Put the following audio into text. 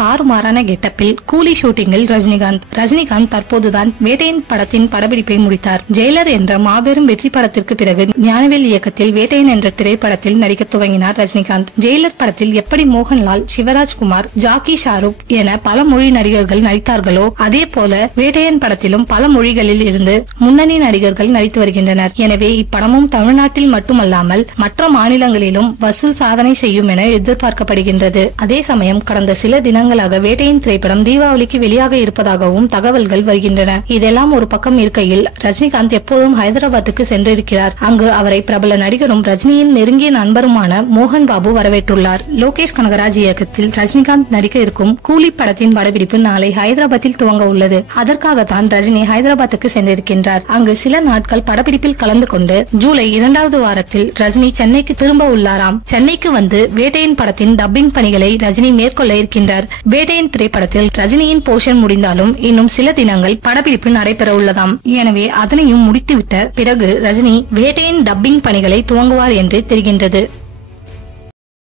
தாறுமாறான கெட்டப்பில் கூலி ஷூட்டிங்கில் ரஜினிகாந்த் தற்போதுதான் வேட்டையன் படத்தின் படப்பிடிப்பை முடித்தார். ஜெயிலர் என்ற மாபெரும் வெற்றி படத்திற்கு பிறகு ஞானவேல் இயக்கத்தில் வேட்டையன் என்ற திரைப்படத்தில் நடிக்க துவங்கினார் ரஜினிகாந்த். ஜெயிலர் படத்தில் எப்படி மோகன்லால், சிவராஜ்குமார், ஜாக்கி, ஷாருக் என பல மொழி நடிகர்கள் நடித்தார்களோ அதே போல வேட்டையன் படத்திலும் பல மொழிகளில் இருந்து முன்னணி நடிகர்கள் நடித்து வருகின்றனர். எனவே இப்படமும் தமிழ்நாட்டில் மட்டுமல்லாமல் மற்ற மாநிலங்களிலும் வசூல் சாதனை செய்யும் என எதிர்பார்க்கப்படுகின்றது. அதே சமயம் கடந்த சில தினங்களாக வேட்டையின் திரைப்படம் தீபாவளிக்கு வெளியாக இருப்பதாகவும் தகவல்கள் வருகின்றன. இதெல்லாம் ஒரு பக்கம் இருக்கையில் ரஜினிகாந்த் எப்போதும் ஹைதராபாத்துக்கு சென்றிருக்கிறார். அங்கு அவரை பிரபல நடிகரும் ரஜினியின் நெருங்கிய நண்பருமான மோகன் பாபு வரவேற்றுள்ளார். லோகேஷ் கனகராஜ் இயக்கத்தில் ரஜினிகாந்த் நடிக்க இருக்கும் கூலி படத்தின் படப்பிடிப்பு நாளை ஹைதராபாத்தில் துவங்க உள்ளது. அதற்காகத்தான் ரஜினி ஹைதராபாத்துக்கு சென்றிருக்கின்றார். அங்கு சில நாட்கள் படப்பிடிப்பில் கலந்து கொண்டு ஜூலை 2வது வாரத்தில் ரஜினி சென்னைக்கு திரும்ப உள்ளாராம். சென்னைக்கு வந்து வேட்டையின் படத்தின் டப்பிங் பணிகளை ரஜினி மேற்கொள்ள இருக்கின்றார். வேட்டையின் திரைப்படத்தில் ரஜினியின் போர்ஷன் முடிந்தாலும் இன்னும் சில தினங்கள் படப்பிடிப்பு நடைபெற உள்ளதாம். எனவே அதனையும் முடித்துவிட்ட பிறகு ரஜினி வேட்டையின் டப்பிங் பணிகளை துவங்குவார் என்று தெரிகின்றது.